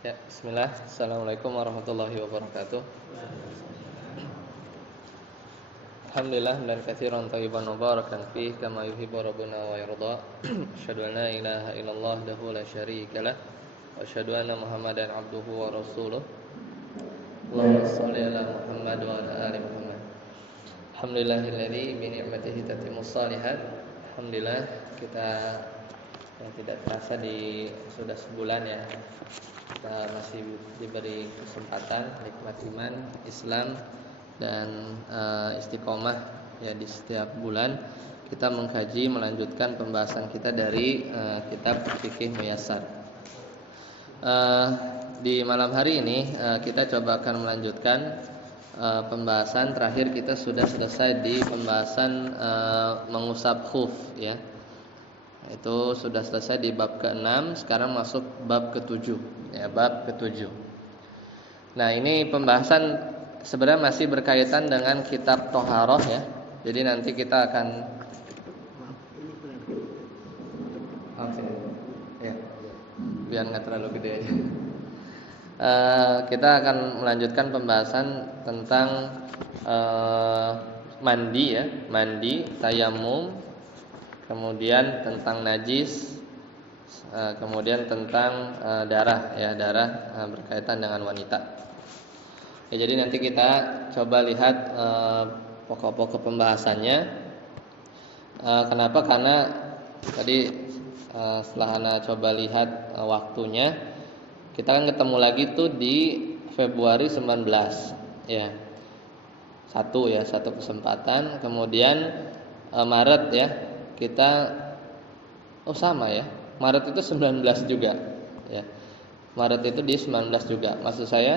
Ya, bismillah. Assalamualaikum warahmatullahi wabarakatuh. Alhamdulillah dan katsiran thayyiban mubarakan fihi kama yuhibbu rabbuna wa yarda. Asyhadu an la ilaha illallah wahdahu la syarika lah wa asyhadu anna Muhammadan abduhu wa rasuluh. Allahumma shalli ala Muhammad wa ala ali Muhammad. Alhamdulillahilladzi bi ni'matihi tatimmus shalihat. Alhamdulillah kita yang tidak terasa sudah sebulan ya. Kita masih diberi kesempatan nikmat iman, Islam dan istiqomah ya di setiap bulan kita mengkaji melanjutkan pembahasan kita dari kitab Fiqih Muyassar. Di malam hari ini kita coba akan melanjutkan pembahasan terakhir. Kita sudah selesai di pembahasan mengusap khuf ya. Itu sudah selesai di bab ke-6, sekarang masuk bab ke-7 ya, bab ke-7. Nah, ini pembahasan sebenarnya masih berkaitan dengan kitab Thaharah ya. Jadi nanti kita akan ya, biar enggak terlalu gede aja. Kita akan melanjutkan pembahasan tentang mandi ya, mandi, tayamum, kemudian tentang najis, kemudian tentang darah ya, darah berkaitan dengan wanita. Ya, jadi nanti kita coba lihat pokok-pokok pembahasannya. Kenapa? Karena tadi setelah Ana coba lihat waktunya, kita kan ketemu lagi tuh di Februari 19 ya. Satu kesempatan, kemudian Maret ya. Kita sama ya. Maret itu 19 juga ya. Maret itu di 19 juga. Maksud saya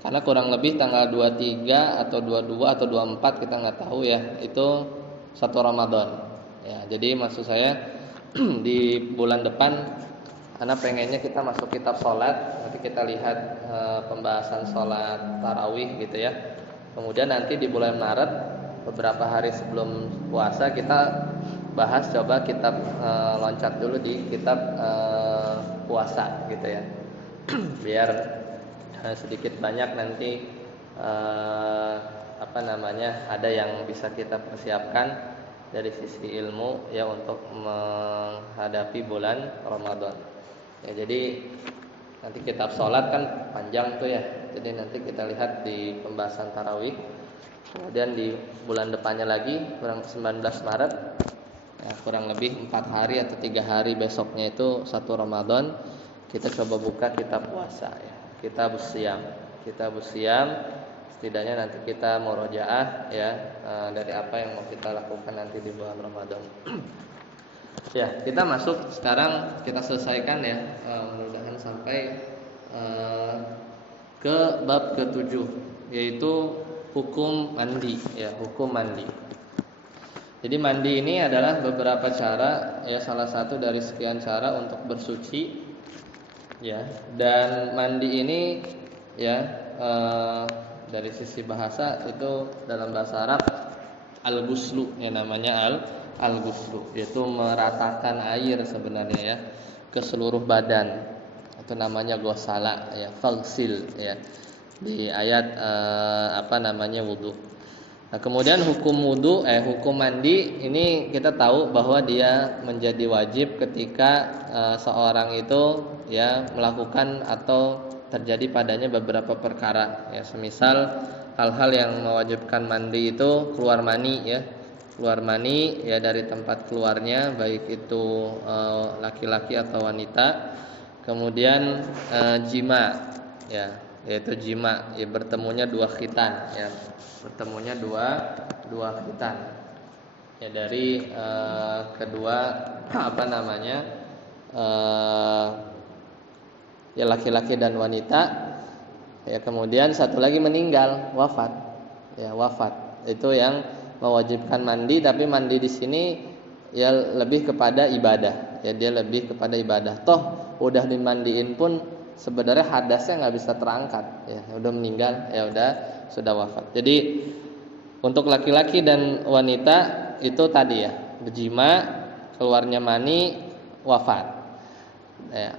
karena kurang lebih tanggal 23 atau 22 atau 24 kita nggak tahu ya. Itu 1 Ramadan. Ya, jadi maksud saya di bulan depan Ana pengennya kita masuk kitab salat. Nanti kita lihat pembahasan salat tarawih gitu ya. Kemudian nanti di bulan Maret beberapa hari sebelum puasa kita bahas coba kitab loncat dulu di kitab puasa gitu ya. Biar sedikit banyak nanti ada yang bisa kita persiapkan dari sisi ilmu ya untuk menghadapi bulan Ramadan. Ya, jadi nanti kitab sholat kan panjang tuh ya. Jadi nanti kita lihat di pembahasan tarawih. Kemudian di bulan depannya lagi kurang 19 Maret ya, kurang lebih 4 hari atau 3 hari besoknya itu 1 Ramadan. Kita coba buka kitab puasa ya, kitab Siam. Setidaknya nanti kita murojaah ya dari apa yang mau kita lakukan nanti di bulan Ramadan. Ya, kita masuk sekarang, kita selesaikan ya, mudah-mudahan sampai ke bab ke-7 yaitu hukum mandi ya, hukum mandi. Jadi mandi ini adalah beberapa cara ya, salah satu dari sekian cara untuk bersuci ya. Dan mandi ini ya dari sisi bahasa itu dalam bahasa Arab al-ghuslu ya, namanya al-ghuslu, yaitu meratakan air sebenarnya ya ke seluruh badan. Itu namanya ghusala ya, faghsil ya. Di ayat wudu. Nah, kemudian hukum mandi ini kita tahu bahwa dia menjadi wajib ketika seorang itu ya melakukan atau terjadi padanya beberapa perkara ya, semisal hal-hal yang mewajibkan mandi itu keluar mani ya dari tempat keluarnya, baik itu laki-laki atau wanita. Kemudian jima ya, yaitu jima ya, bertemunya dua khitan ya, bertemunya dua khitan ya dari kedua ya laki-laki dan wanita ya. Kemudian satu lagi meninggal, wafat itu yang mewajibkan mandi. Tapi mandi di sini ya lebih kepada ibadah ya, dia lebih kepada ibadah. Toh udah dimandiin pun sebenarnya hadasnya nggak bisa terangkat ya, udah meninggal ya, sudah wafat. Jadi untuk laki-laki dan wanita itu tadi ya, berjima, keluarnya mani, wafat ya.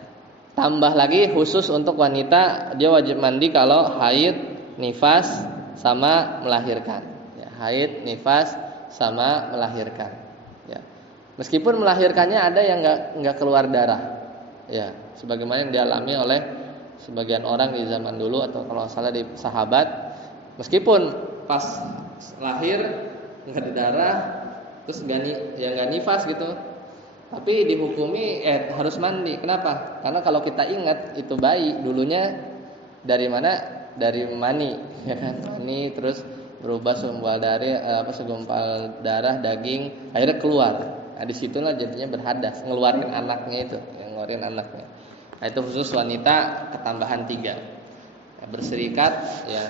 Tambah lagi khusus untuk wanita, dia wajib mandi kalau haid, nifas, sama melahirkan. Ya, haid, nifas, sama melahirkan. Ya. Meskipun melahirkannya ada yang nggak keluar darah. Ya, sebagaimana yang dialami oleh sebagian orang di zaman dulu atau kalau salah di sahabat, meskipun pas lahir nggak ada darah, terus nggak nifas gitu. Tapi dihukumi harus mandi. Kenapa? Karena kalau kita ingat itu bayi dulunya dari mana? Dari mani, ya kan? Mani terus berubah segumpal darah, daging, akhirnya keluar. Nah, disitulah jadinya berhadas, ngeluarin anaknya itu, yang ngeluarin anaknya. Nah, itu khusus wanita ketambahan 3. Nah, berserikat ya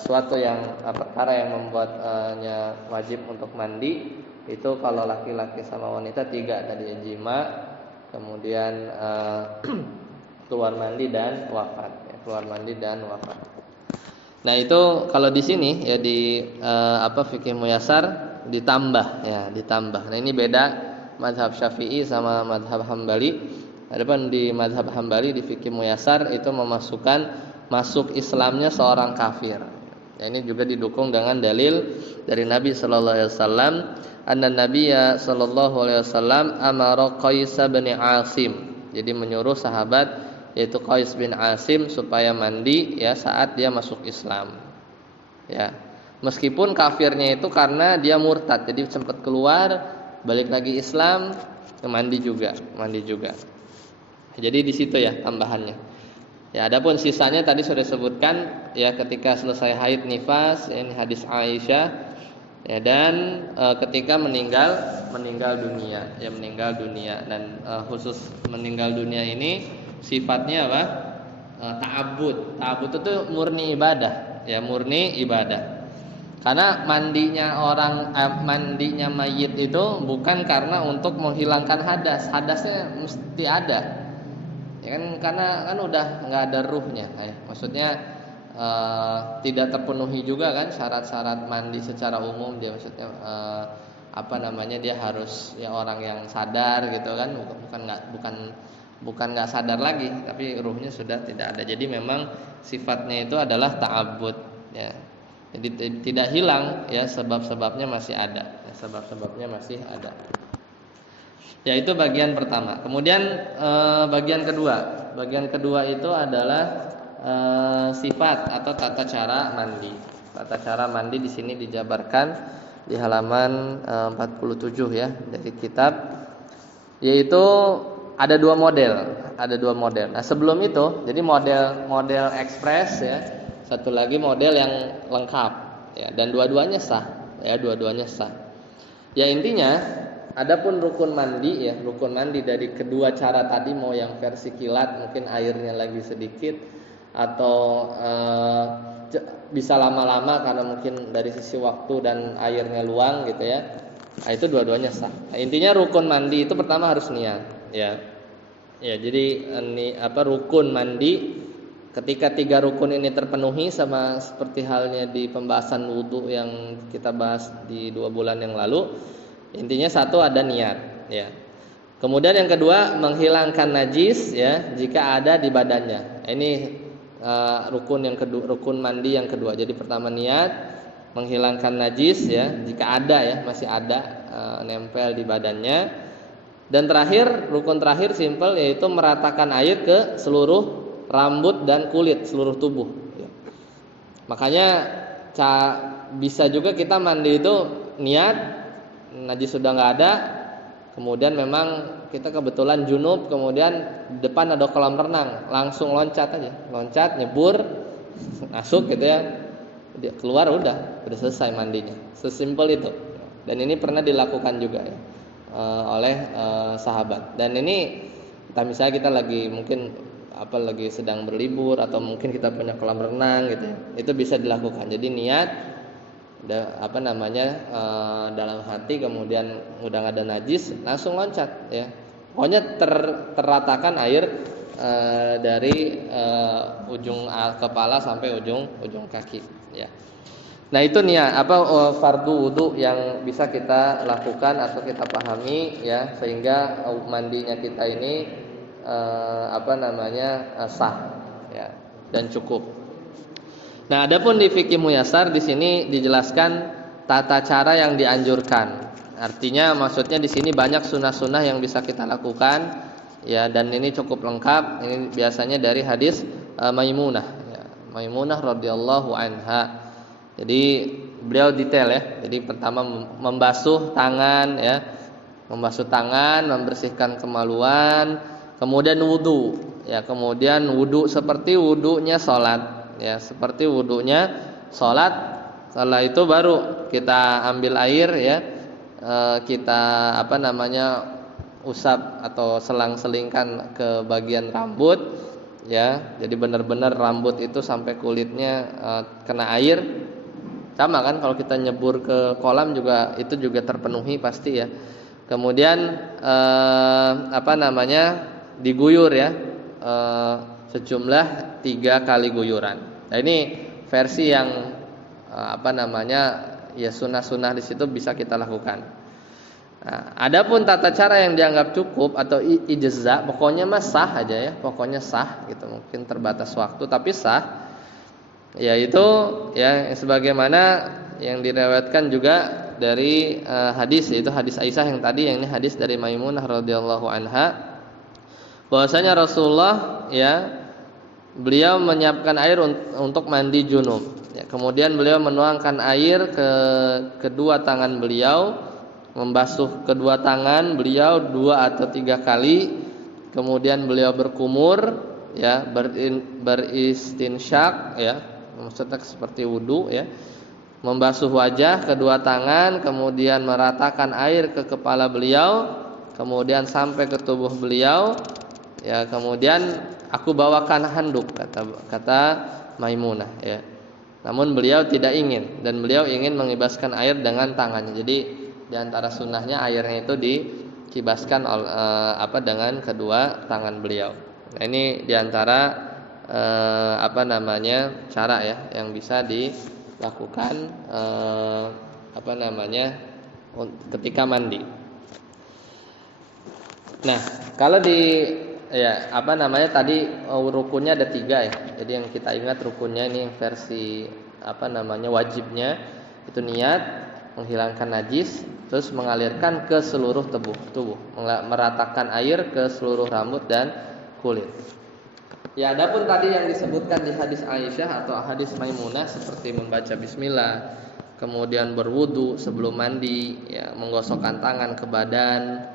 sesuatu yang perkara yang membuatnya wajib untuk mandi. Itu kalau laki-laki sama wanita 3 tadi, jima, kemudian keluar mandi dan wafat. Ya, keluar mandi dan wafat. Nah itu kalau di sini ya di fikih muyasar ditambah ya, ditambah. Nah ini beda mazhab Syafi'i sama mazhab Hambali. Adapun di mazhab Hambali di fikih muyasar itu memasukkan masuk Islamnya seorang kafir. Ya, ini juga didukung dengan dalil dari Nabi sallallahu alaihi wasallam. Anna Nabiyya sallallahu alaihi wasallam amara Qais bin Asim. Jadi menyuruh sahabat yaitu Qais bin Asim supaya mandi ya saat dia masuk Islam. Ya. Meskipun kafirnya itu karena dia murtad, jadi sempat keluar, balik lagi Islam, mandi juga. Jadi di situ ya tambahannya. Ya, adapun sisanya tadi sudah sebutkan ya ketika selesai haid nifas, ini hadis Aisyah. Ya, dan ketika meninggal dunia dan khusus meninggal dunia ini sifatnya apa? Ta'abbud itu murni ibadah, ya murni ibadah. Karena mandinya mayit itu bukan karena untuk menghilangkan hadasnya mesti ada. Ya kan, karena kan udah nggak ada ruhnya, ya. Maksudnya tidak terpenuhi juga kan syarat-syarat mandi secara umum, dia maksudnya dia harus ya orang yang sadar gitu kan, bukan nggak sadar lagi, tapi ruhnya sudah tidak ada. Jadi memang sifatnya itu adalah ta'abbud ya. Jadi tidak hilang ya, sebab-sebabnya masih ada. Ya itu bagian pertama. Kemudian bagian kedua itu adalah sifat atau tata cara mandi. Tata cara mandi di sini dijabarkan di halaman 47 ya dari kitab, yaitu ada dua model. Nah, sebelum itu jadi model ekspres ya, satu lagi model yang lengkap ya, dan dua-duanya sah. Ya intinya adapun rukun mandi dari kedua cara tadi, mau yang versi kilat mungkin airnya lagi sedikit atau bisa lama-lama karena mungkin dari sisi waktu dan airnya luang gitu ya. Nah, itu dua-duanya sah. Nah, intinya rukun mandi itu pertama harus niat ya. Ya, jadi rukun mandi, ketika 3 rukun ini terpenuhi, sama seperti halnya di pembahasan wudu yang kita bahas di 2 bulan yang lalu. Intinya satu ada niat ya. Kemudian yang kedua menghilangkan najis ya jika ada di badannya. Ini rukun yang kedua, rukun mandi yang kedua. Jadi pertama niat, menghilangkan najis ya jika ada ya, masih ada nempel di badannya. Dan terakhir, rukun terakhir simpel, yaitu meratakan air ke seluruh rambut dan kulit seluruh tubuh ya. Makanya bisa juga kita mandi itu niat, najis sudah nggak ada, kemudian memang kita kebetulan junub, kemudian depan ada kolam renang, langsung loncat nyebur, masuk gitu ya, dia keluar udah selesai mandinya, sesimpel itu. Dan ini pernah dilakukan juga ya oleh sahabat. Dan ini misalnya kita lagi lagi sedang berlibur atau mungkin kita punya kolam renang gitu ya, itu bisa dilakukan. Jadi niat dalam hati, kemudian udah nggak ada najis, langsung loncat ya. Pokoknya terratakan air dari ujung kepala sampai ujung kaki ya. Nah itu niat fardu wudu yang bisa kita lakukan atau kita pahami ya, sehingga mandinya kita ini sah ya dan cukup. Nah, adapun di fikih muyasar di sini dijelaskan tata cara yang dianjurkan. Artinya maksudnya di sini banyak sunnah-sunnah yang bisa kita lakukan ya, dan ini cukup lengkap. Ini biasanya dari hadis Maimunah ya. Maimunah radhiyallahu anha. Jadi beliau detail ya. Jadi pertama membasuh tangan ya. Membasuh tangan, membersihkan kemaluan, kemudian wudu ya, kemudian wudu seperti wudunya salat ya, seperti wudunya salat. Setelah itu baru kita ambil air ya, kita usap atau selang-selingkan ke bagian rambut ya. Jadi benar-benar rambut itu sampai kulitnya kena air. Sama kan kalau kita nyebur ke kolam juga itu juga terpenuhi pasti ya. Kemudian diguyur ya, sejumlah 3 kali guyuran. Nah, ini versi yang ya sunnah-sunnah di situ bisa kita lakukan. Nah, adapun tata cara yang dianggap cukup atau ijza, pokoknya mah sah aja ya, pokoknya sah gitu. Mungkin terbatas waktu tapi sah. Yaitu ya sebagaimana yang direwetkan juga dari hadis, yaitu hadis Aisyah yang tadi, yang ini hadis dari Maimunah radhiyallahu anha, bahwasanya Rasulullah ya beliau menyiapkan air untuk mandi junub ya, kemudian beliau menuangkan air ke kedua tangan beliau, membasuh kedua tangan beliau 2 atau 3 kali, kemudian beliau berkumur ya, beristinsyak ya, maksudnya seperti wudu ya, membasuh wajah kedua tangan, kemudian meratakan air ke kepala beliau, kemudian sampai ke tubuh beliau ya, kemudian aku bawakan handuk, kata Maimunah ya. Namun beliau tidak ingin, dan beliau ingin mengibaskan air dengan tangannya. Jadi di antara sunnahnya airnya itu dikibaskan dengan kedua tangan beliau. Nah, ini di antara cara ya yang bisa dilakukan ketika mandi. Nah, kalau tadi rukunnya ada 3 ya. Jadi yang kita ingat rukunnya ini versi wajibnya itu niat, menghilangkan najis, terus mengalirkan ke seluruh tubuh, meratakan air ke seluruh rambut dan kulit. Ya, adapun tadi yang disebutkan di hadis Aisyah atau hadis Maimunah seperti membaca bismillah, kemudian berwudu sebelum mandi, ya, menggosokkan tangan ke badan,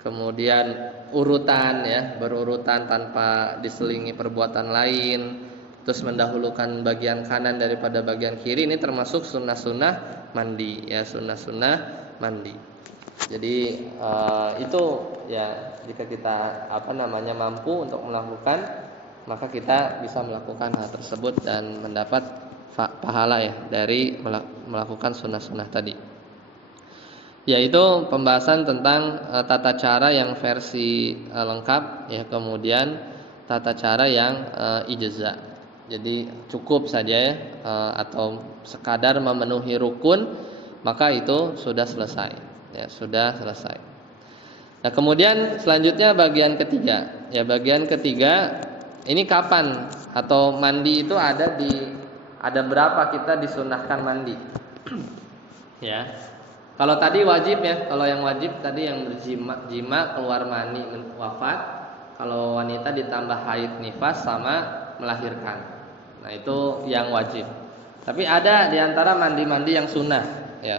kemudian urutan ya, berurutan tanpa diselingi perbuatan lain, terus mendahulukan bagian kanan daripada bagian kiri, ini termasuk sunnah-sunnah mandi ya, sunnah-sunnah mandi. Jadi itu ya, jika kita mampu untuk melakukan, maka kita bisa melakukan hal tersebut dan mendapat pahala ya dari melakukan sunnah-sunnah tadi. Yaitu pembahasan tentang tata cara yang versi lengkap ya, kemudian tata cara yang ijza. Jadi cukup saja ya, atau sekadar memenuhi rukun, maka itu sudah selesai ya, sudah selesai. Nah, kemudian selanjutnya bagian ketiga. Ya, bagian ketiga ini kapan atau mandi itu ada berapa kita disunahkan mandi. Ya. Kalau tadi wajib ya, kalau yang wajib tadi yang berjima keluar mani wafat, kalau wanita ditambah haid nifas sama melahirkan. Nah, itu yang wajib. Tapi ada di antara mandi-mandi yang sunnah ya.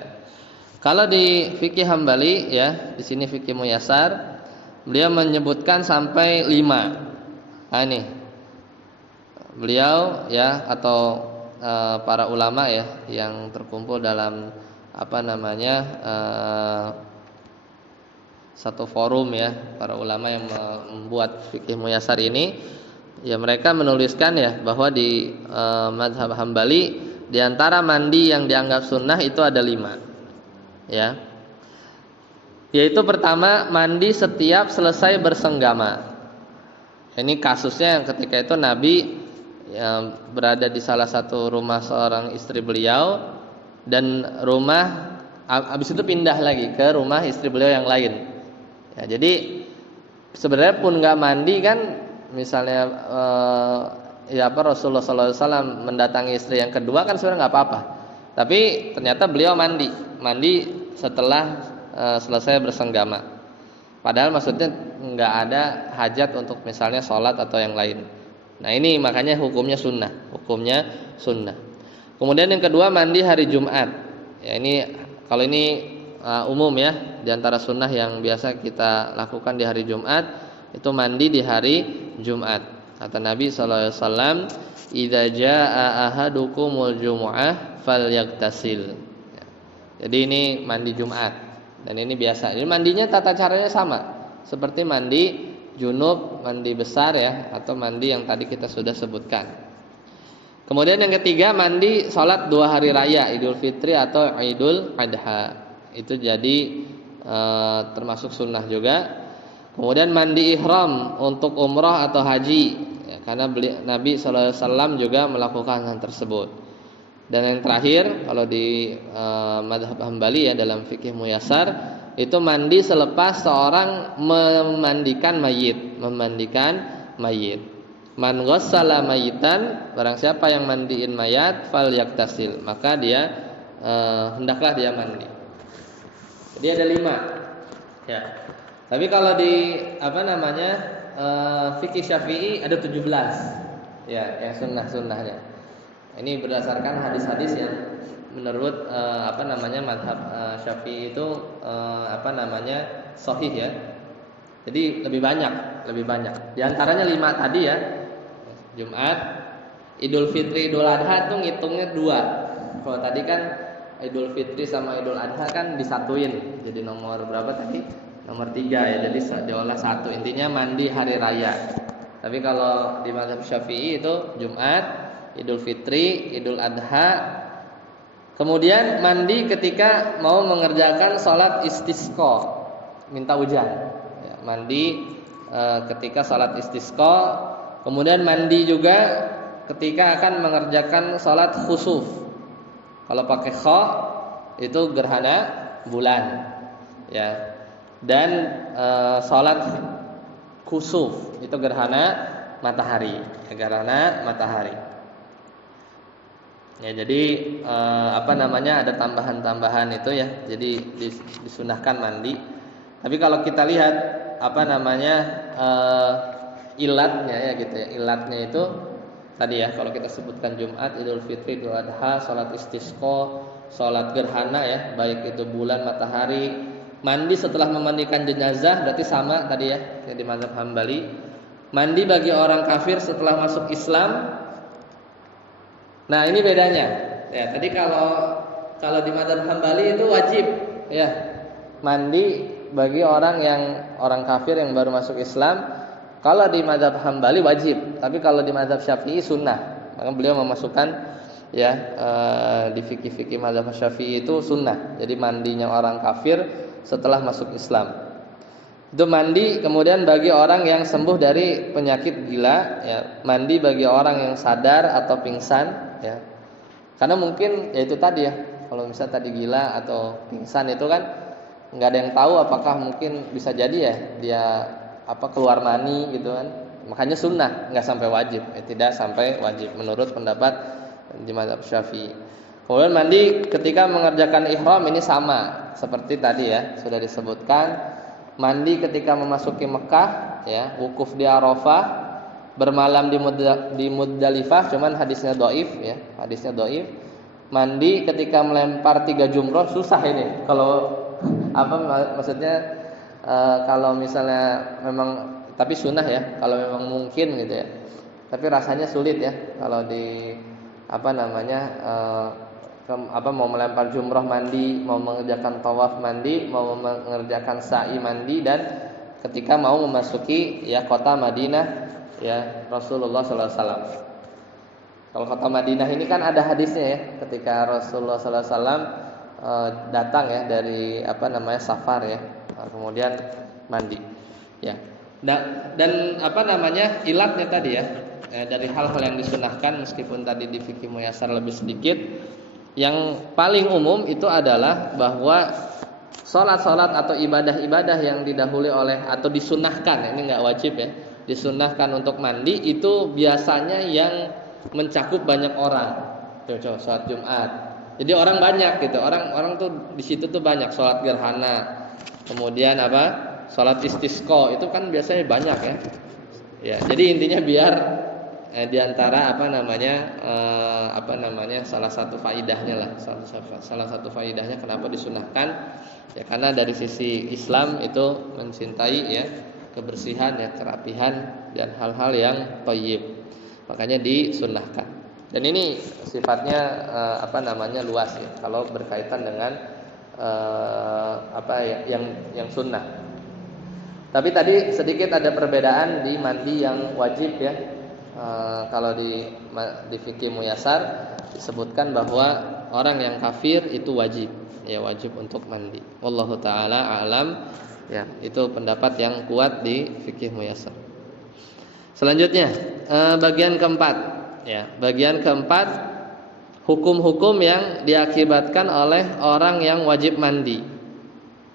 Kalau di fikih Hambali ya, di sini fikih Muyasar, beliau menyebutkan sampai 5. Nah, ini beliau ya, atau para ulama ya yang terkumpul dalam satu forum ya, para ulama yang membuat fikih Muyasar ini ya, mereka menuliskan ya bahwa di mazhab Hambali di antara mandi yang dianggap sunnah itu ada 5 ya. Yaitu pertama, mandi setiap selesai bersenggama. Ini kasusnya yang ketika itu Nabi yang berada di salah satu rumah seorang istri beliau, dan habis itu pindah lagi ke rumah istri beliau yang lain ya. Jadi sebenarnya pun nggak mandi kan, misalnya Rasulullah SAW mendatangi istri yang kedua kan sebenarnya nggak apa-apa. Tapi ternyata beliau mandi setelah selesai bersenggama. Padahal maksudnya nggak ada hajat untuk misalnya sholat atau yang lain. Nah ini makanya hukumnya sunnah. Kemudian yang kedua mandi hari Jumat. Ya ini kalau ini umum ya, di antara sunnah yang biasa kita lakukan di hari Jumat itu mandi di hari Jumat. Kata Nabi SAW, "Idza jaa ahadukumul jumu'ah falyaghtasil." Jadi ini mandi Jumat. Dan ini biasa. Jadi mandinya tata caranya sama seperti mandi junub, mandi besar ya, atau mandi yang tadi kita sudah sebutkan. Kemudian yang ketiga mandi sholat 2 hari raya, Idul Fitri atau Idul Adha. Itu jadi termasuk sunnah juga. Kemudian mandi ihram untuk umrah atau haji ya, karena Nabi SAW juga melakukan hal tersebut. Dan yang terakhir kalau di mazhab Hambali ya, dalam fikih Muyassar itu mandi selepas seorang memandikan mayit. Man ghassala mayitan, barang siapa yang mandiin mayat falyaktasil, maka dia hendaklah dia mandi. Jadi ada 5 ya. Tapi kalau di fikih Syafi'i ada 17 ya, yang sunnahnya. Ini berdasarkan hadis-hadis yang menurut mazhab Syafi'i itu sahih ya. Jadi lebih banyak. Di antaranya 5 tadi ya. Jumat, Idul Fitri, Idul Adha itu ngitungnya 2. Kalau tadi kan Idul Fitri sama Idul Adha kan disatuin. Jadi nomor berapa tadi? Nomor 3 ya. Jadi diolah 1. Intinya mandi hari raya. Tapi kalau di mazhab Syafi'i itu Jumat, Idul Fitri, Idul Adha. Kemudian mandi ketika mau mengerjakan sholat istisqa, minta hujan ya, mandi ketika sholat istisqa. Kemudian mandi juga ketika akan mengerjakan sholat khusuf. Kalau pakai kha itu gerhana bulan ya. Dan sholat khusuf itu gerhana matahari. Ya jadi ada tambahan-tambahan itu ya. Jadi disunahkan mandi. Tapi kalau kita lihat ilatnya ya gitu ya. Ilatnya itu tadi ya, kalau kita sebutkan Jumat, Idul Fitri, Idul Adha, salat istisqa, salat gerhana ya, baik itu bulan, matahari, mandi setelah memandikan jenazah berarti sama tadi ya, kayak di mazhab Hambali. Mandi bagi orang kafir setelah masuk Islam. Nah ini bedanya ya. Tadi kalau di mazhab Hambali itu wajib ya, mandi bagi orang kafir yang baru masuk Islam. Kalau di mazhab Hambali wajib, tapi kalau di mazhab Syafi'i sunnah. Maka beliau memasukkan ya di fikih-fikih mazhab Syafi'i itu sunnah. Jadi mandinya orang kafir setelah masuk Islam itu mandi. Kemudian bagi orang yang sembuh dari penyakit gila ya, mandi bagi orang yang sadar atau pingsan ya. Karena mungkin ya itu tadi ya, kalau misalnya tadi gila atau pingsan itu kan nggak ada yang tahu apakah mungkin bisa jadi ya dia keluar mani gitu kan. Makanya sunnah, nggak sampai wajib ya, tidak sampai wajib menurut pendapat di mazhab Syafi'i. Kemudian mandi ketika mengerjakan ihram ini sama seperti tadi ya, sudah disebutkan. Mandi ketika memasuki Mekah ya, wukuf di Arafah, bermalam di Muzdalifah, cuman hadisnya dhaif ya, Mandi ketika melempar 3 jumroh susah ini. Kalau maksudnya kalau misalnya memang, tapi sunnah ya, kalau memang mungkin gitu ya. Tapi rasanya sulit ya kalau di mau melempar jumroh mandi, mau mengerjakan tawaf mandi, mau mengerjakan sa'i mandi, dan ketika mau memasuki ya kota Madinah ya Rasulullah SAW. Kalau kota Madinah ini kan ada hadisnya ya, ketika Rasulullah SAW datang ya dari safar ya, kemudian mandi ya. Dan ilatnya tadi ya, dari hal-hal yang disunahkan, meskipun tadi di fikih Muyassar lebih sedikit. Yang paling umum itu adalah bahwa Salat-salat atau ibadah-ibadah yang didahului oleh atau disunahkan, ini nggak wajib ya, disunahkan untuk mandi itu biasanya yang mencakup banyak orang. Coba salat Jumat. Jadi orang banyak gitu. Orang tuh di situ tuh banyak salat gerhana. Kemudian apa? Salat istisqa itu kan biasanya banyak ya. Ya, jadi intinya biar diantara salah satu faidahnya lah, salah satu faidahnya kenapa disunahkan ya karena dari sisi Islam itu mencintai ya kebersihan ya kerapihan dan hal-hal yang thayyib, makanya disunahkan. Dan ini sifatnya luas ya kalau berkaitan dengan yang sunnah. Tapi tadi sedikit ada perbedaan di mandi yang wajib ya. Kalau di fikih muyasar disebutkan bahwa orang yang kafir itu wajib untuk mandi. Wallahu taala alam ya, itu pendapat yang kuat di fikih muyasar. Selanjutnya bagian keempat ya, bagian keempat hukum-hukum yang diakibatkan oleh orang yang wajib mandi.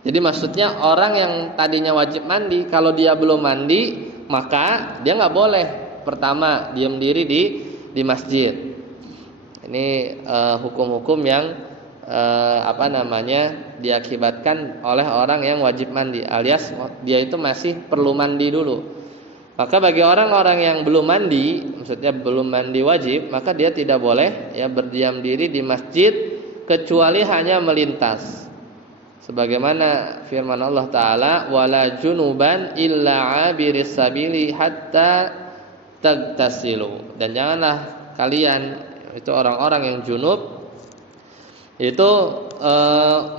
Jadi maksudnya orang yang tadinya wajib mandi kalau dia belum mandi maka dia nggak boleh pertama diam diri di masjid. Ini hukum-hukum yang diakibatkan oleh orang yang wajib mandi, alias dia itu masih perlu mandi dulu. Maka bagi orang-orang yang belum mandi, maksudnya belum mandi wajib, maka dia tidak boleh ya berdiam diri di masjid kecuali hanya melintas. Sebagaimana firman Allah Ta'ala, wala junuban illa abiris sabili hatta tagtasilu. Dan janganlah kalian itu orang-orang yang junub itu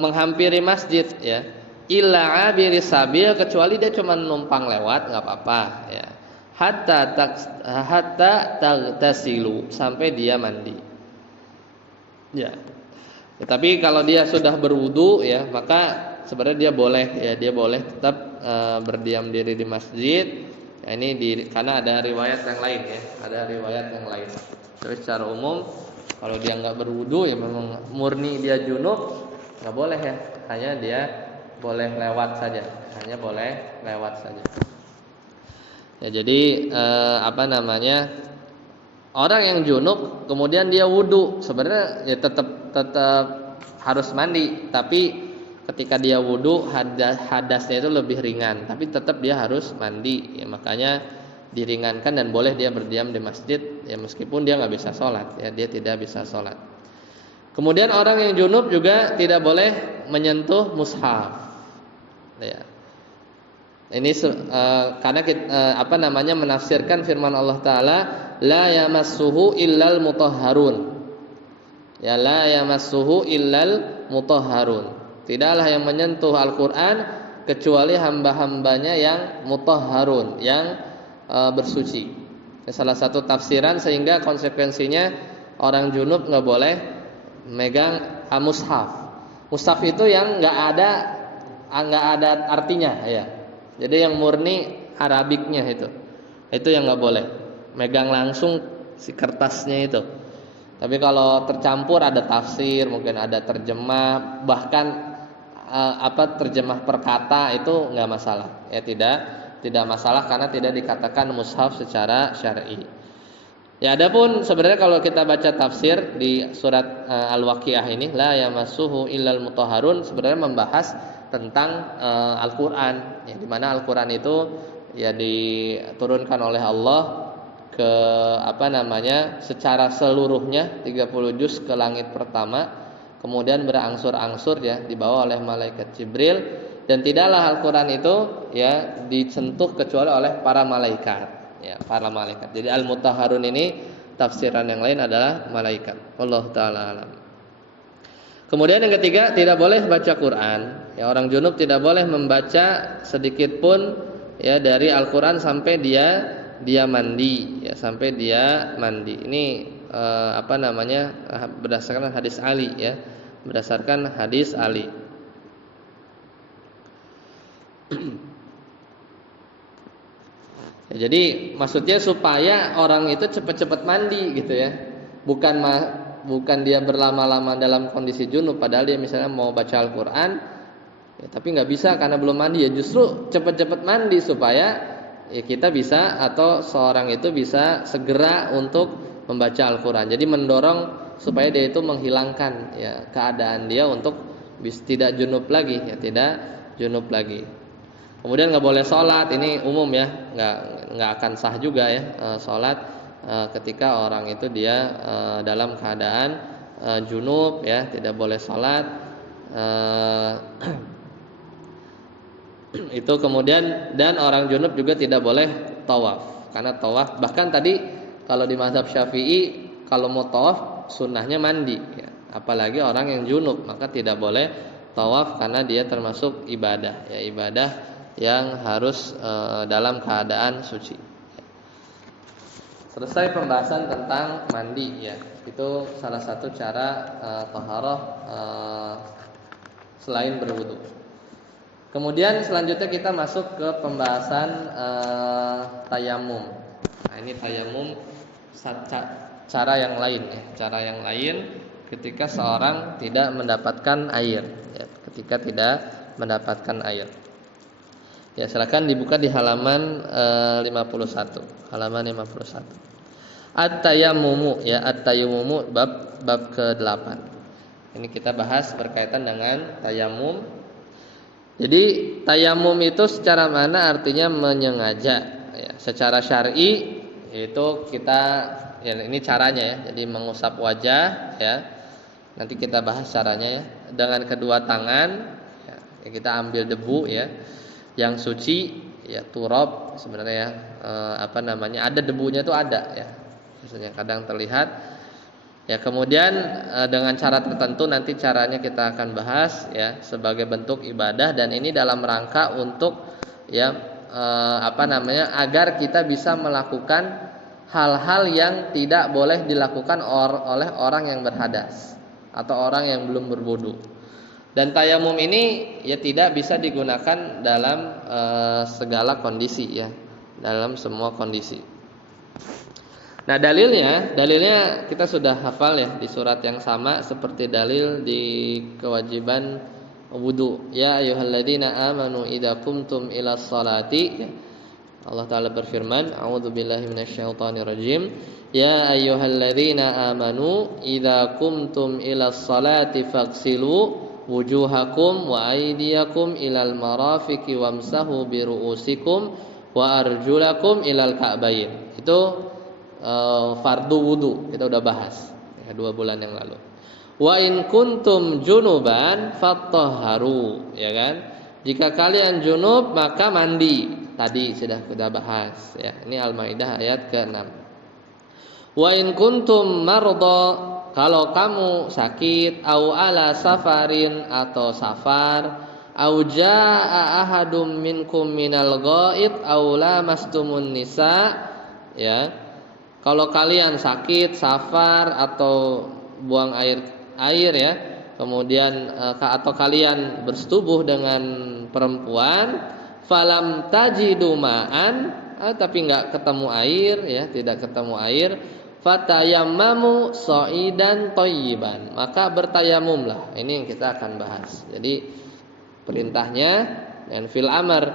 menghampiri masjid ya, illa abiris sabil, kecuali dia cuma numpang lewat nggak apa-apa ya, hatta tagtasilu, sampai dia mandi ya. Tapi kalau dia sudah berwudu ya, maka sebenarnya dia boleh tetap berdiam diri di masjid. Ya, ini karena ada riwayat yang lain ya, Tapi secara umum kalau dia nggak berwudu ya memang murni dia junub, nggak boleh ya, hanya dia boleh lewat saja, Ya jadi orang yang junub kemudian dia wudu, sebenarnya ya tetap harus mandi, tapi ketika dia wudu hadasnya itu lebih ringan, tapi tetap dia harus mandi ya, makanya diringankan dan boleh dia berdiam di masjid ya meskipun dia nggak bisa sholat ya, dia tidak bisa sholat. Kemudian orang yang junub juga tidak boleh menyentuh mushaf ya. Ini karena kita menafsirkan firman Allah Ta'ala, la yamassuhu illal mutahharun. Ya, la yamassuhu illal mutahharun. Tidaklah yang menyentuh Al-Qur'an kecuali hamba-hambanya yang mutahharun, yang bersuci. Ya, salah satu tafsiran sehingga konsekuensinya orang junub enggak boleh megang mushaf. Mushaf itu yang enggak ada artinya ya. Jadi yang murni Arabiknya itu yang nggak boleh megang langsung si kertasnya itu. Tapi kalau tercampur ada tafsir, mungkin ada terjemah, bahkan terjemah per kata itu nggak masalah. Ya tidak masalah karena tidak dikatakan mushaf secara syar'i. Ya adapun sebenarnya kalau kita baca tafsir di surat Al-Waqiah ini, la yamassuhu illal mutahharun, sebenarnya membahas tentang Al-Qur'an, ya, di mana Al-Qur'an itu ya diturunkan oleh Allah ke secara seluruhnya 30 juz ke langit pertama, kemudian berangsur-angsur ya dibawa oleh malaikat Jibril, dan tidaklah Al-Qur'an itu ya disentuh kecuali oleh para malaikat ya, para malaikat. Jadi al-mutahharun ini tafsiran yang lain adalah malaikat. Wallahu taala alam. Kemudian yang ketiga, tidak boleh baca Quran. Ya, orang junub tidak boleh membaca sedikit pun ya dari Al-Qur'an sampai dia mandi ya, sampai dia mandi. Ini berdasarkan hadis Ali ya, berdasarkan hadis Ali. Ya, jadi maksudnya supaya orang itu cepat-cepat mandi gitu ya. Bukan dia berlama-lama dalam kondisi junub, padahal dia misalnya mau baca Al-Qur'an Ya, tapi nggak bisa karena belum mandi, ya justru cepat-cepat mandi supaya ya kita bisa atau seorang itu bisa segera untuk membaca Al-Quran. Jadi mendorong supaya dia itu menghilangkan ya keadaan dia untuk tidak junub lagi, ya tidak junub lagi. Kemudian nggak boleh sholat, ini umum ya, nggak akan sah juga ya sholat ketika orang itu dia dalam keadaan junub ya, tidak boleh sholat. Itu kemudian, dan orang junub juga tidak boleh tawaf, karena tawaf bahkan tadi kalau di mazhab Syafi'i kalau mau tawaf sunnahnya mandi ya. Apalagi orang yang junub maka tidak boleh tawaf karena dia termasuk ibadah ya, ibadah yang harus dalam keadaan suci. Selesai pembahasan tentang mandi ya. Itu salah satu cara taharah selain berwudu. Kemudian selanjutnya kita masuk ke pembahasan tayamum. Nah, ini tayamum cara yang lain ya, cara yang lain ketika seorang tidak mendapatkan air ya, ketika tidak mendapatkan air. Ya, silakan dibuka di halaman 51. Halaman 51. At-tayammumu ya, at-tayammumu bab ke-8. Ini kita bahas berkaitan dengan tayamum. Jadi tayamum itu secara mana artinya menyengaja ya, secara syar'i yaitu kita ya, ini caranya ya. Jadi mengusap wajah ya. Nanti kita bahas caranya ya. Dengan kedua tangan ya, kita ambil debu ya yang suci ya, turab sebenarnya ya, ada debunya itu ada ya. Maksudnya kadang terlihat. Ya, kemudian dengan cara tertentu nanti caranya kita akan bahas ya, sebagai bentuk ibadah, dan ini dalam rangka untuk ya agar kita bisa melakukan hal-hal yang tidak boleh dilakukan oleh orang yang berhadas atau orang yang belum berwudu. Dan tayamum ini ya tidak bisa digunakan dalam segala kondisi ya, dalam semua kondisi. Nah, dalilnya kita sudah hafal ya di surat yang sama seperti dalil di kewajiban wudu. Ya ayyuhalladzina amanu idza qumtum ilas salati. Allah Taala berfirman, a'udzubillahi minasyaitonirrajim. Ya ayyuhalladzina amanu idza qumtum ilas salati faghsilu wujuhakum wa aydiyakum ilal marafiqi wamsahu biru'usikum wa arjulakum ilal ka'bayn. Itu fardu wudu kita udah bahas ya 2 bulan yang lalu. Wa in kuntum junuban fattahharu, ya kan? Jika kalian junub maka mandi. Tadi sudah kita bahas ya. Ini Al-Maidah ayat ke-6. Wa in kuntum marda, kalau kamu sakit, au ala safarin atau safar, au jaa ahadum minkum minal ghaid au lamastumun nisa, ya. Kalau kalian sakit, safar atau buang air ya, kemudian atau kalian bersetubuh dengan perempuan, falam tajidu ma'an, tapi enggak ketemu air ya, tidak ketemu air, fatayammamu sha'idan thayyiban, maka bertayamumlah. Ini yang kita akan bahas. Jadi perintahnya dan fil amr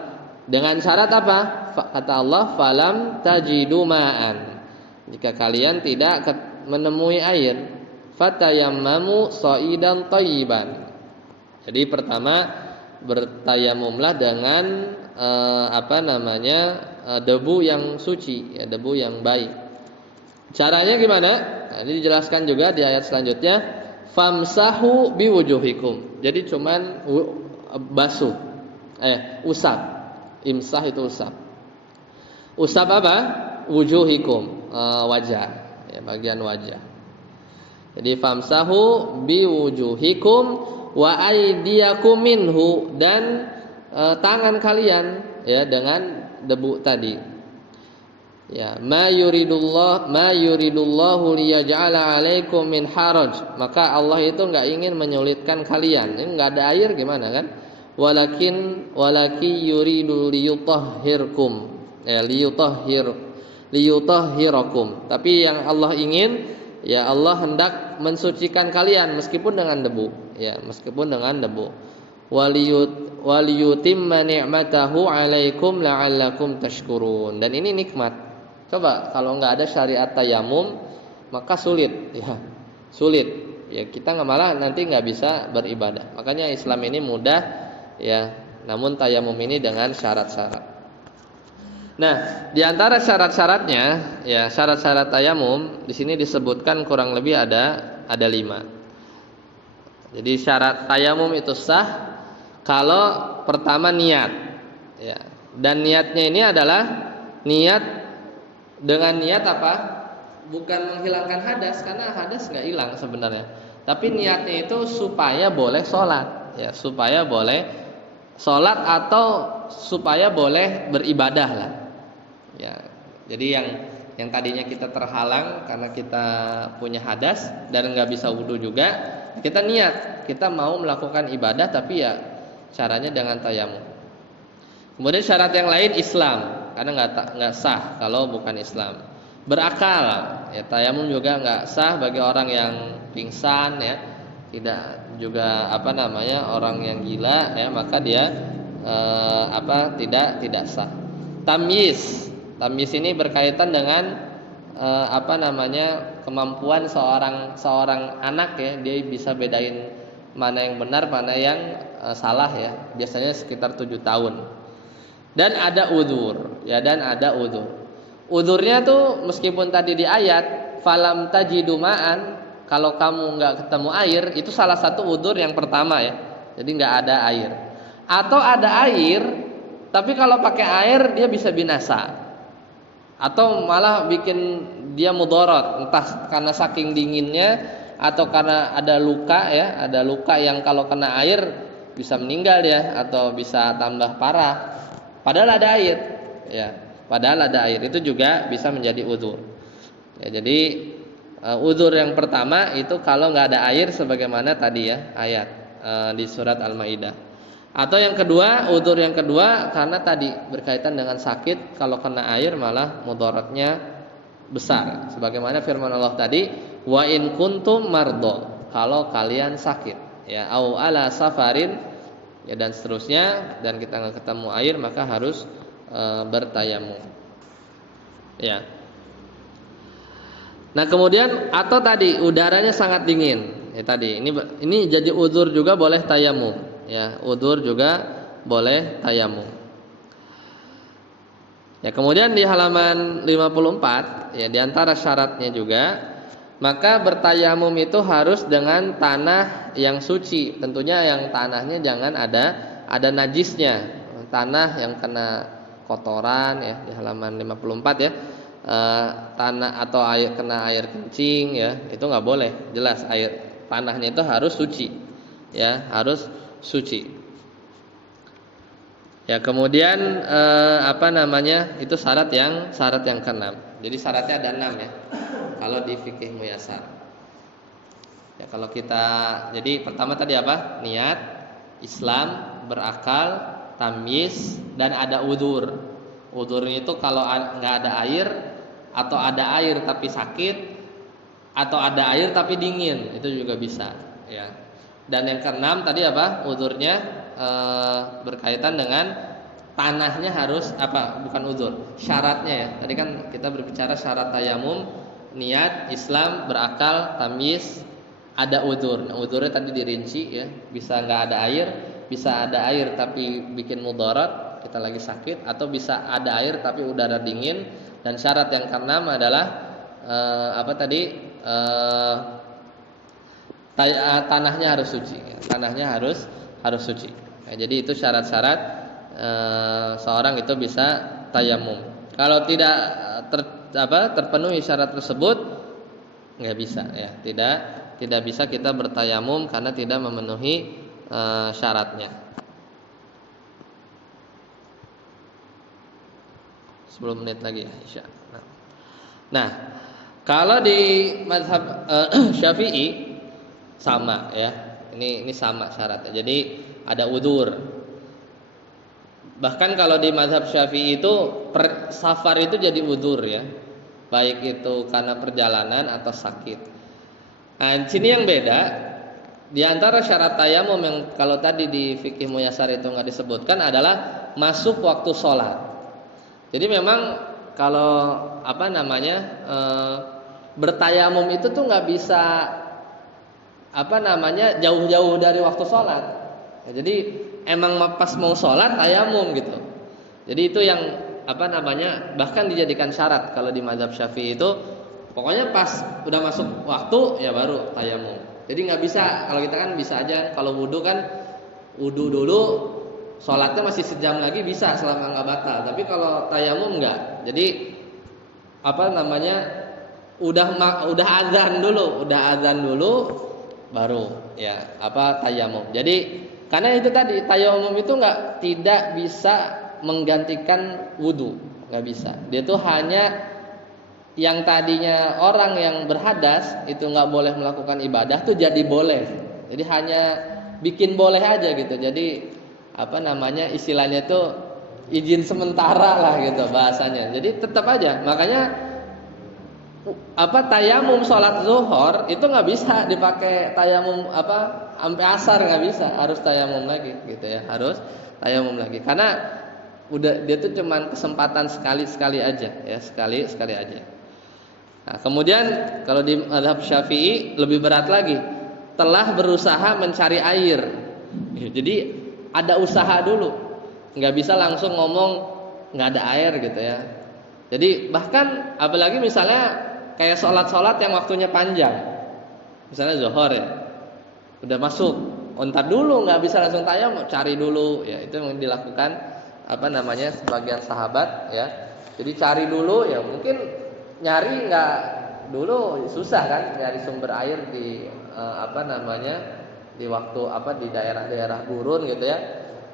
dengan syarat apa? Kata Allah, falam tajidu ma'an. Jika kalian tidak menemui air, fatayammamu sha'idan thayyiban. Jadi pertama bertayamumlah dengan debu yang suci, ya, debu yang baik. Caranya gimana? Nah, ini dijelaskan juga di ayat selanjutnya. Famsahu biwujuhikum. Jadi cuman basuh, usap. Imsah itu usap. Usap apa? Wujuhikum, wajah, ya, bagian wajah. Jadi famsahu biwujuhikum wa aydiyakum minhu, dan tangan kalian ya dengan debu tadi. Ya, ma yuridullahu liyaj'ala 'alaikum min haraj. Maka Allah itu enggak ingin menyulitkan kalian. Ini enggak ada air gimana kan? Walaki yuridu liyutahhirkum. Ya, liyutahhirakum. Tapi yang Allah ingin, ya Allah hendak mensucikan kalian meskipun dengan debu, ya, meskipun dengan debu. waliyutimma ni'matahu 'alaikum la'allakum tashkurun. Dan ini nikmat. Coba kalau nggak ada syariat tayamum, maka sulit ya. Sulit. Ya kita malah nanti nggak bisa beribadah. Makanya Islam ini mudah ya, namun tayamum ini dengan syarat-syarat. Nah, di antara syarat-syaratnya ya, syarat-syarat tayamum di sini disebutkan kurang lebih ada 5. Jadi syarat tayamum itu sah kalau pertama niat ya. Dan niatnya ini adalah niat dengan niat apa? Bukan menghilangkan hadas, karena hadas nggak hilang sebenarnya. Tapi niatnya itu supaya boleh sholat ya, supaya boleh sholat atau supaya boleh beribadah lah. Ya, jadi yang tadinya kita terhalang karena kita punya hadas dan nggak bisa wudu juga, kita niat kita mau melakukan ibadah tapi ya caranya dengan tayamum. Kemudian syarat yang lain Islam, karena nggak sah kalau bukan Islam. Berakal, ya tayamum juga nggak sah bagi orang yang pingsan ya, tidak juga orang yang gila ya, maka dia tidak sah. Tamyiz ini berkaitan dengan kemampuan seorang anak ya, dia bisa bedain mana yang benar, mana yang salah ya. Biasanya sekitar 7 tahun. Dan ada udzur ya, Udzurnya tuh meskipun tadi di ayat falam tajidu ma'an, kalau kamu nggak ketemu air, itu salah satu udzur yang pertama ya. Jadi nggak ada air. Atau ada air, tapi kalau pakai air dia bisa binasa. Atau malah bikin dia mudorot, entah karena saking dinginnya atau karena ada luka ya, ada luka yang kalau kena air bisa meninggal ya, atau bisa tambah parah. Padahal ada air, ya. Padahal ada air, itu juga bisa menjadi udzur. Ya, jadi udzur yang pertama itu kalau nggak ada air, sebagaimana tadi ya ayat di surat Al-Maidah. Atau yang kedua, udzur yang kedua karena tadi berkaitan dengan sakit, kalau kena air malah mudaratnya besar. Sebagaimana firman Allah tadi, wa in kuntum mardo, kalau kalian sakit, ya au ala safarin, ya dan seterusnya, dan kita nggak ketemu air maka harus bertayamum. Ya. Nah kemudian atau tadi udaranya sangat dingin, ya tadi ini jadi udzur juga boleh tayamum. Ya, udzur juga boleh tayamum. Ya, kemudian di halaman 54 ya, di antara syaratnya juga, maka bertayamum itu harus dengan tanah yang suci. Tentunya yang tanahnya jangan ada najisnya. Tanah yang kena kotoran ya, di halaman 54 ya. Tanah atau air kena air kencing ya, itu nggak boleh. Jelas tanahnya itu harus suci. Ya, harus suci. Ya, kemudian itu syarat yang ke-6. Jadi syaratnya ada 6 ya. Kalau di fikih muyasar. Ya, kalau kita jadi pertama tadi apa? Niat, Islam, berakal, tamyiz, dan ada udzur. Udzur itu kalau nggak ada air, atau ada air tapi sakit, atau ada air tapi dingin, itu juga bisa ya. Dan yang ke-6 tadi apa? Udzurnya berkaitan dengan tanahnya harus bukan udzur, syaratnya ya. Tadi kan kita berbicara syarat tayamum, niat, Islam, berakal, tamyiz, ada udzur. Nah, udzurnya tadi dirinci ya. Bisa nggak ada air, bisa ada air tapi bikin mudarat, kita lagi sakit, atau bisa ada air tapi udara dingin. Dan syarat yang ke-6 adalah tanahnya harus suci. Tanahnya harus suci. Ya, jadi itu syarat-syarat seorang itu bisa tayamum. Kalau tidak terpenuhi syarat tersebut, nggak bisa ya. Tidak bisa kita bertayamum karena tidak memenuhi syaratnya. 10 menit lagi ya, Isya. Nah, kalau di mazhab Syafi'i sama ya, ini sama syaratnya. Jadi ada udzur. Bahkan kalau di mazhab Syafi'i itu safar itu jadi udzur ya, baik itu karena perjalanan atau sakit. Nah, di sini yang beda Di antara syarat tayamum yang kalau tadi di fikih muyasar itu nggak disebutkan adalah masuk waktu sholat. Jadi memang kalau bertayamum itu tuh nggak bisa jauh-jauh dari waktu sholat. Ya, jadi emang pas mau sholat tayamum gitu. Jadi itu yang bahkan dijadikan syarat kalau di mazhab Syafi'i itu, pokoknya pas udah masuk waktu ya baru tayamum. Jadi nggak bisa, kalau kita kan bisa aja, kalau wudu kan wudu dulu, sholatnya masih sejam lagi bisa selama nggak batal. Tapi kalau tayamum nggak. Jadi udah azan dulu baru ya tayamum. Jadi karena itu tadi tayamum itu tidak bisa menggantikan wudu, nggak bisa. Dia tuh hanya yang tadinya orang yang berhadas itu nggak boleh melakukan ibadah tuh jadi boleh. Jadi hanya bikin boleh aja gitu. Jadi istilahnya tuh izin sementara lah gitu bahasanya. Jadi tetap aja. Makanya tayamum sholat zuhur itu nggak bisa dipakai tayamum sampai asar, nggak bisa. Harus tayamum lagi gitu ya. Harus tayamum lagi. Karena dia tuh cuman kesempatan sekali aja ya, sekali aja. Nah, kemudian kalau di mazhab Syafi'i lebih berat lagi, telah berusaha mencari air. Jadi ada usaha dulu, nggak bisa langsung ngomong nggak ada air gitu ya. Jadi bahkan apalagi misalnya kayak sholat yang waktunya panjang, misalnya zuhur ya, udah masuk, ntar dulu nggak bisa langsung tayamum, cari dulu ya. Itu yang dilakukan sebagian sahabat ya. Jadi cari dulu ya, mungkin nyari nggak dulu susah kan, nyari sumber air di di waktu di daerah-daerah gurun gitu ya.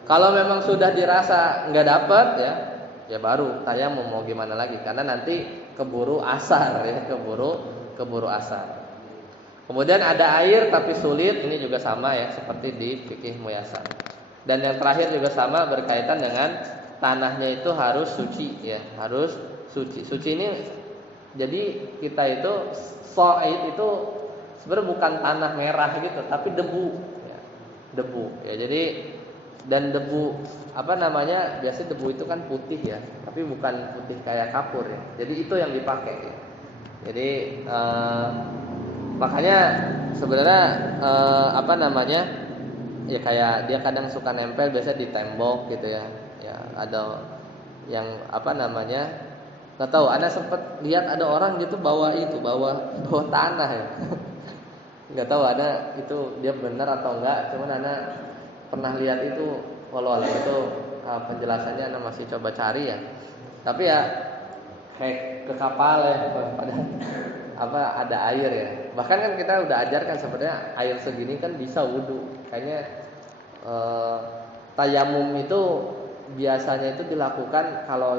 Kalau memang sudah dirasa nggak dapet ya baru tayamum, mau gimana lagi, karena nanti keburu asar ya, keburu asar. Kemudian ada air tapi sulit, ini juga sama ya seperti di fikih muyasar. Dan yang terakhir juga sama, berkaitan dengan tanahnya itu harus suci ya, harus suci. Suci ini jadi kita itu so'id itu sebenarnya bukan tanah merah gitu, tapi debu ya. Debu ya. Jadi dan debu biasanya debu itu kan putih ya, tapi bukan putih kayak kapur ya. Jadi itu yang dipakai ya. Jadi makanya sebenarnya ya kayak dia kadang suka nempel biasa di tembok gitu ya. Ya ada yang nggak tahu, Ana sempat lihat ada orang gitu bawa tanah ya. Nggak tahu Ana itu dia benar atau enggak, cuman Ana pernah lihat itu, walau itu penjelasannya Ana masih coba cari ya. Tapi ya ke kapal ya, pada ada air ya. Bahkan kan kita udah ajarkan sebenarnya air segini kan bisa wudu. Kayaknya tayamum itu biasanya itu dilakukan kalau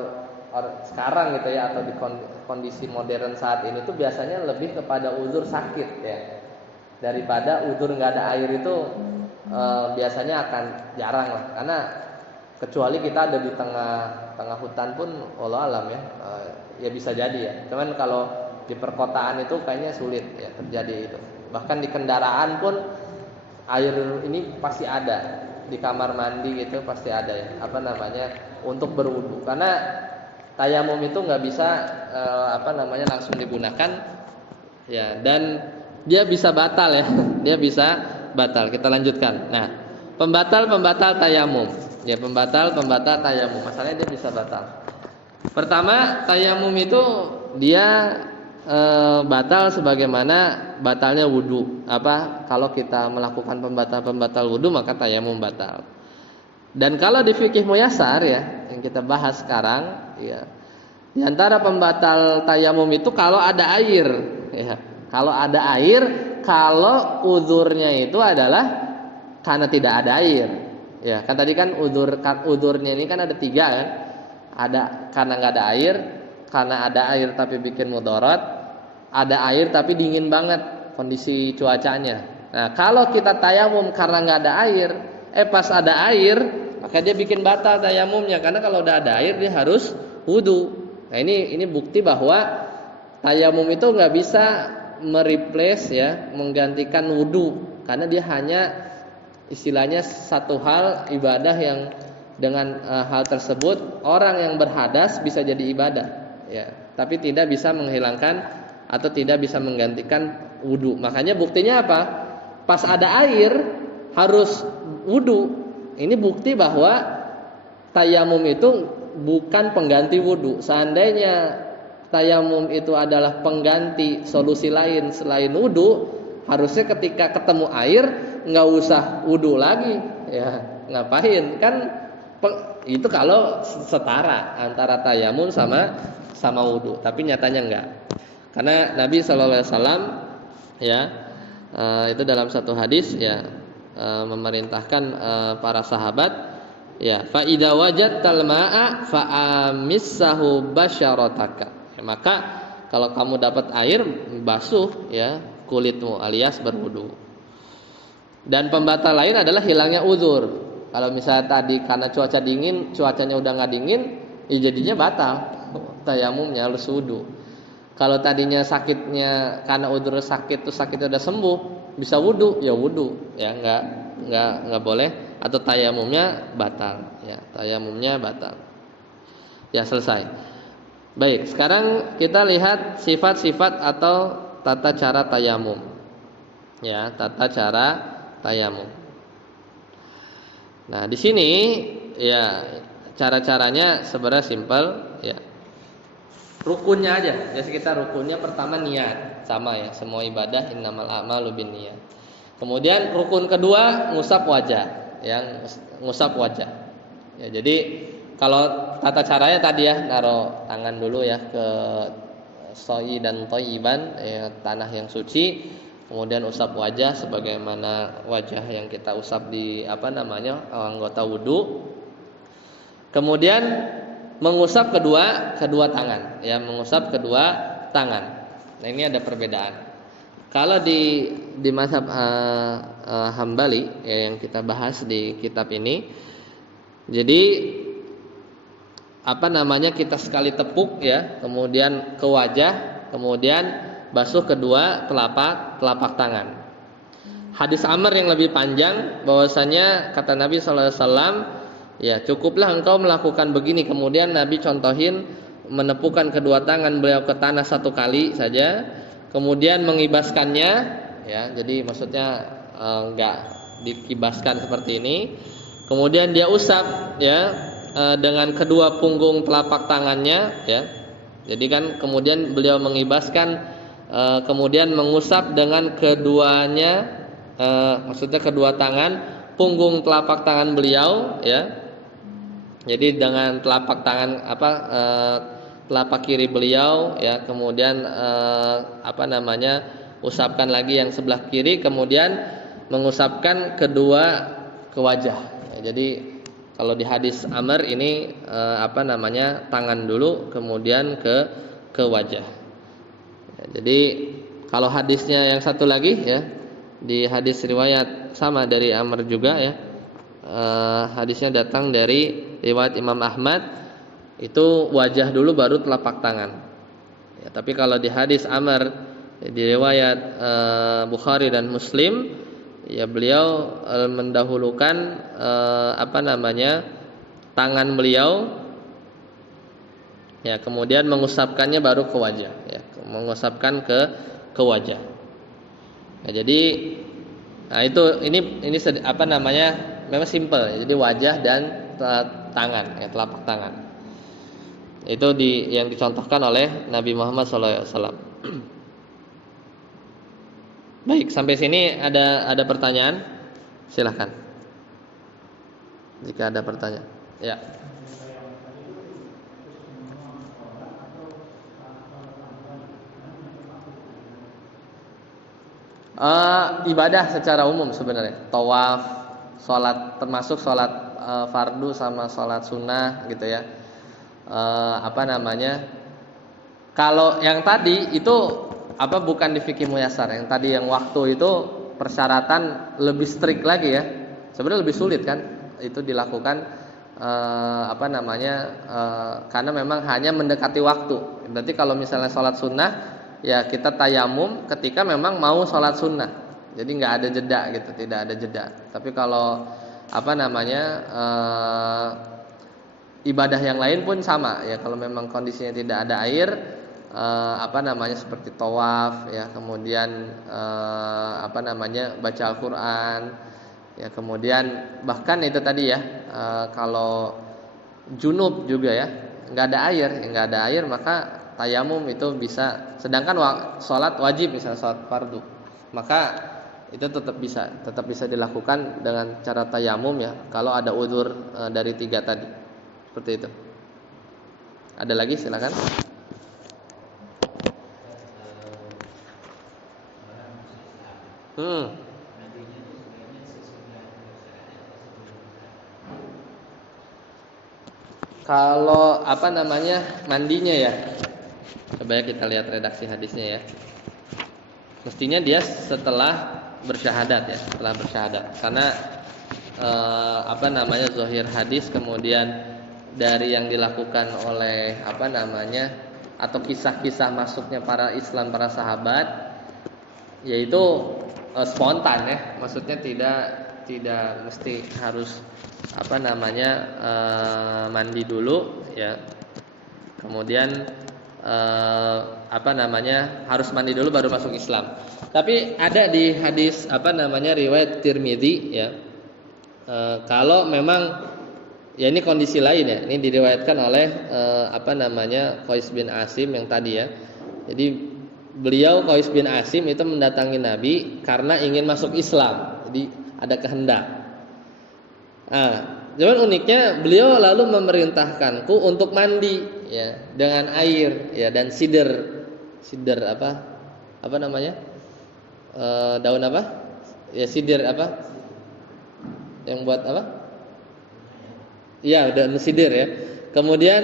sekarang gitu ya, atau di kondisi modern saat ini tuh biasanya lebih kepada uzur sakit ya, daripada uzur nggak ada air itu biasanya akan jarang lah, karena kecuali kita ada di tengah hutan pun wallahu alam ya bisa jadi ya. Cuman kalau di perkotaan itu kayaknya sulit ya terjadi itu. Bahkan di kendaraan pun air ini pasti ada, di kamar mandi gitu pasti ada ya untuk berwudu, karena tayamum itu nggak bisa langsung digunakan ya, dan dia bisa batal ya. Dia bisa batal. Kita lanjutkan. Nah, pembatal tayamum. Ya, pembatal tayamum. Masalahnya dia bisa batal. Pertama, tayamum itu dia batal sebagaimana batalnya wudu. Kalau kita melakukan pembatal wudu, maka tayamum batal. Dan kalau di fikih muyasar ya, yang kita bahas sekarang ya, di antara pembatal tayamum itu kalau ada air ya. Kalau ada air, kalau uzurnya itu adalah karena tidak ada air. Ya, kan tadi kan uzurnya ini kan ada 3 kan. Ada karena nggak ada air, karena ada air tapi bikin mudarat, ada air tapi dingin banget kondisi cuacanya. Nah, kalau kita tayamum karena nggak ada air, pas ada air, maka dia bikin batal tayamumnya, karena kalau udah ada air dia harus wudu. Nah, ini bukti bahwa tayamum itu nggak bisa mereplace ya, menggantikan wudu. karena dia hanya istilahnya satu hal ibadah yang dengan hal tersebut orang yang berhadas bisa jadi ibadah, ya, tapi tidak bisa menghilangkan atau tidak bisa menggantikan wudu. Makanya buktinya apa? Pas ada air harus wudu. Ini bukti bahwa tayamum itu bukan pengganti wudu. Seandainya tayamum itu adalah pengganti solusi lain selain wudu, harusnya ketika ketemu air nggak usah wudu lagi, ya. Ngapain? Kan itu kalau setara antara tayamum sama wudu. Tapi nyatanya enggak. Karena Nabi SAW ya itu dalam satu hadis ya memerintahkan para sahabat ya fa idza wajadtal ma'a fa amissahu basyarataka. Ya, maka kalau kamu dapat air basuh ya kulitmu alias berwudu. Dan pembatal lain adalah hilangnya uzur. Kalau misalnya tadi karena cuaca dingin, cuacanya udah nggak dingin, ya jadinya batal tayamumnya, harus wudu. Kalau tadinya sakitnya karena uzur sakit tuh sakitnya udah sembuh, bisa wudu, ya wudu, ya nggak boleh atau tayamumnya batal, ya tayamumnya batal. Ya selesai. Baik, sekarang kita lihat sifat-sifat atau tata cara tayamum. Ya, tata cara tayamum. Nah, di sini ya cara-caranya sebenarnya simpel ya. Rukunnya aja. Jadi kita rukunnya pertama niat, sama ya, semua ibadah innamal a'malu binniyat. Kemudian rukun kedua ngusap wajah, yang ngusap wajah. Ya, jadi kalau tata caranya tadi ya, naruh tangan dulu ya ke soi dan thayyiban, ya, tanah yang suci. Kemudian usap wajah sebagaimana wajah yang kita usap di anggota wudu. Kemudian mengusap kedua tangan, ya mengusap kedua tangan. Nah ini ada perbedaan. Kalau di mazhab Hambali ya, yang kita bahas di kitab ini, jadi kita sekali tepuk ya, kemudian ke wajah, kemudian basuh kedua telapak tangan. Hadis Amr yang lebih panjang bahwasanya kata Nabi SAW, ya cukuplah engkau melakukan begini. Kemudian Nabi contohin menepukkan kedua tangan beliau ke tanah satu kali saja, kemudian mengibaskannya, ya jadi maksudnya enggak dikibaskan seperti ini. Kemudian dia usap ya dengan kedua punggung telapak tangannya, ya. Jadi kan kemudian beliau mengibaskan, kemudian mengusap dengan keduanya, maksudnya kedua tangan, punggung telapak tangan beliau, ya. Jadi dengan telapak tangan telapak kiri beliau, ya. Kemudian usapkan lagi yang sebelah kiri, kemudian mengusapkan kedua ke wajah. Ya, jadi kalau di hadis Amr ini tangan dulu, kemudian ke wajah. Ya, jadi kalau hadisnya yang satu lagi ya, di hadis riwayat sama dari Amr juga ya, hadisnya datang dari riwayat Imam Ahmad, itu wajah dulu baru telapak tangan. Ya, tapi kalau di hadis Amr di riwayat Bukhari dan Muslim, ya beliau mendahulukan tangan beliau, ya kemudian mengusapkannya baru ke wajah, ya mengusapkan ke wajah. Nah, jadi ini memang simpel ya. Jadi wajah dan tangan, ya telapak tangan. Itu yang dicontohkan oleh Nabi Muhammad SAW. Baik, sampai sini ada pertanyaan? Silahkan. Jika ada pertanyaan. Ya. Ibadah secara umum sebenarnya, tawaf, sholat, termasuk sholat fardu sama sholat sunnah gitu ya. Kalau yang tadi itu bukan di fikih muyasar. Yang tadi yang waktu itu persyaratan lebih strict lagi ya. Sebenarnya lebih sulit kan itu dilakukan karena memang hanya mendekati waktu. Berarti kalau misalnya sholat sunnah, ya kita tayamum ketika memang mau sholat sunnah. Jadi nggak ada jeda gitu, tidak ada jeda. Tapi kalau apa namanya ibadah yang lain pun sama ya. Kalau memang kondisinya tidak ada air, apa namanya seperti tawaf ya, kemudian apa namanya baca Al-Qur'an ya, kemudian bahkan itu tadi ya, kalau junub juga ya, nggak ada air, ya nggak ada air maka tayamum itu bisa. Sedangkan sholat wajib misalnya sholat fardu, maka itu tetap bisa dilakukan dengan cara tayamum ya. Kalau ada udzur dari 3 tadi, seperti itu. Ada lagi silakan. Kalau apa namanya mandinya ya, coba ya kita lihat redaksi hadisnya ya. Mestinya dia setelah bersyahadat ya, setelah bersyahadat. Karena apa namanya zahir hadis, kemudian dari yang dilakukan oleh apa namanya atau kisah-kisah masuknya para Islam, para sahabat, yaitu spontan ya. Maksudnya tidak mesti harus apa namanya mandi dulu ya. Kemudian apa namanya harus mandi dulu baru masuk Islam. Tapi ada di hadis apa namanya riwayat Tirmidzi ya. Kalau memang ya ini kondisi lain ya. Ini diriwayatkan oleh apa namanya Qais bin Asim yang tadi ya. Jadi beliau Qais bin Asim itu mendatangi Nabi karena ingin masuk Islam. Jadi ada kehendak. Cuman uniknya beliau lalu memerintahkanku untuk mandi ya dengan air ya dan sider apa namanya daun apa ya, sider apa yang buat apa ya, daun sider ya. Kemudian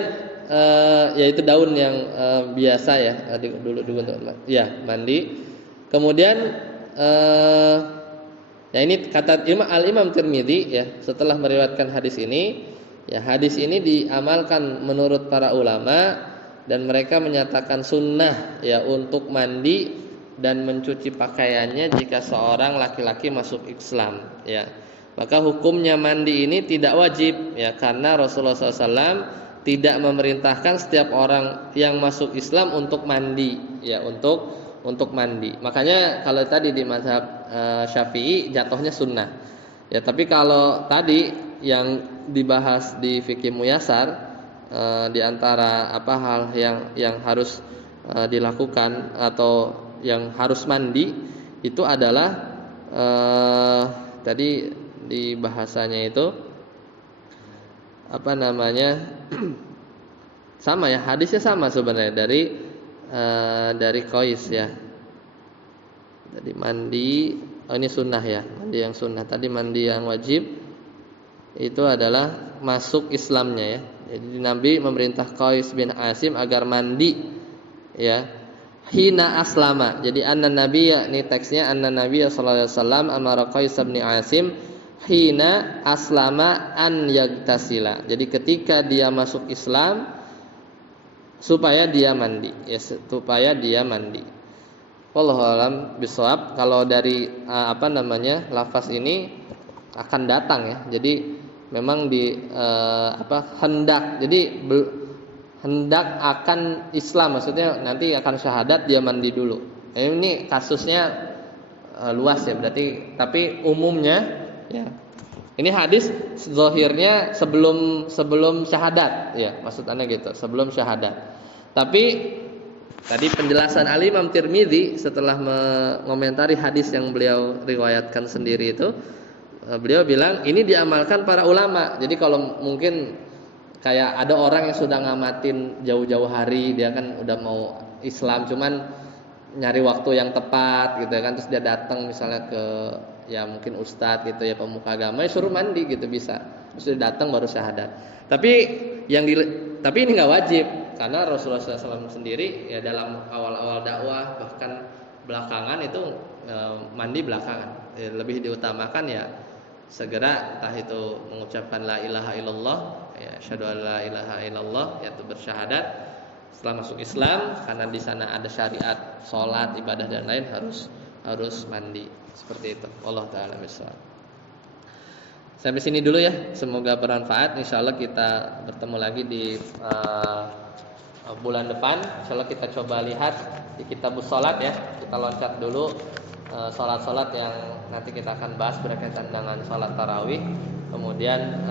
yaitu daun yang biasa ya dulu untuk ya mandi. Kemudian ya ini kata Al-Imam Tirmidzi ya, setelah meriwayatkan hadis ini, ya hadis ini diamalkan menurut para ulama dan mereka menyatakan sunnah ya untuk mandi dan mencuci pakaiannya jika seorang laki-laki masuk Islam ya. Maka hukumnya mandi ini tidak wajib ya, karena Rasulullah SAW tidak memerintahkan setiap orang yang masuk Islam untuk mandi ya, untuk mandi. Makanya kalau tadi di mazhab Syafi'i jatuhnya sunnah. Ya, tapi kalau tadi yang dibahas di fikih muyasar di antara apa hal yang harus dilakukan atau yang harus mandi itu adalah tadi di bahasanya itu apa namanya sama ya, hadisnya sama sebenarnya dari Qais ya. Tadi mandi, ini sunnah ya, mandi yang sunnah. Tadi mandi yang wajib itu adalah masuk Islamnya ya. Jadi Nabi memerintah Qais bin Asim agar mandi ya, hina aslama. Jadi anna nabiyya, ini teksnya anna nabiyya sallallahu alaihi wasallam amara Qais bin Asim hina aslama an yagtasila. Jadi ketika dia masuk Islam supaya dia mandi ya, supaya dia mandi. Wallahu alam bisawab. Kalau dari apa namanya lafaz ini akan datang ya. Jadi memang di apa hendak. Jadi hendak akan Islam, maksudnya nanti akan syahadat dia mandi dulu. Ini kasusnya luas ya berarti, tapi umumnya ya. Ini hadis zahirnya sebelum syahadat ya, maksudnya gitu, sebelum syahadat. Tapi tadi penjelasan Al-Imam Tirmidzi setelah mengomentari hadis yang beliau riwayatkan sendiri itu, beliau bilang ini diamalkan para ulama. Jadi kalau mungkin kayak ada orang yang sudah ngamatin jauh-jauh hari, dia kan udah mau Islam, cuman nyari waktu yang tepat gitu kan, terus dia datang misalnya ke ya mungkin ustadz gitu ya, pemuka agama, ya suruh mandi gitu bisa. Terus dia datang baru syahadat. Tapi ini nggak wajib. Karena Rasulullah SAW sendiri ya dalam awal-awal dakwah bahkan belakangan itu mandi belakangan. Lebih diutamakan ya segera entah itu mengucapkan la ilaha illallah ya, asyhadu an la ilaha illallah, yaitu bersyahadat setelah masuk Islam, karena di sana ada syariat salat, ibadah dan lain harus harus mandi. Seperti itu. Wallahu taala bishawab. Sampai sini dulu ya. Semoga bermanfaat. Insyaallah kita bertemu lagi di bulan depan. Insyaallah kita coba lihat di kitabus salat ya. Kita loncat dulu salat-salat yang nanti kita akan bahas berkaitan dengan salat tarawih. Kemudian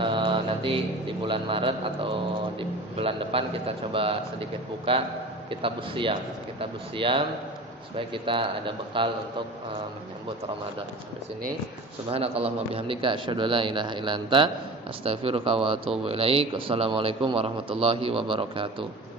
nanti di bulan Maret atau di bulan depan kita coba sedikit buka kitabus siam supaya kita ada bekal untuk menyambut Ramadan. Di sini subhanakallahumma bihamdika asyhadu an la ilaha illa anta astaghfiruka wa atubu ilaik. Wassalamualaikum warahmatullahi wabarakatuh.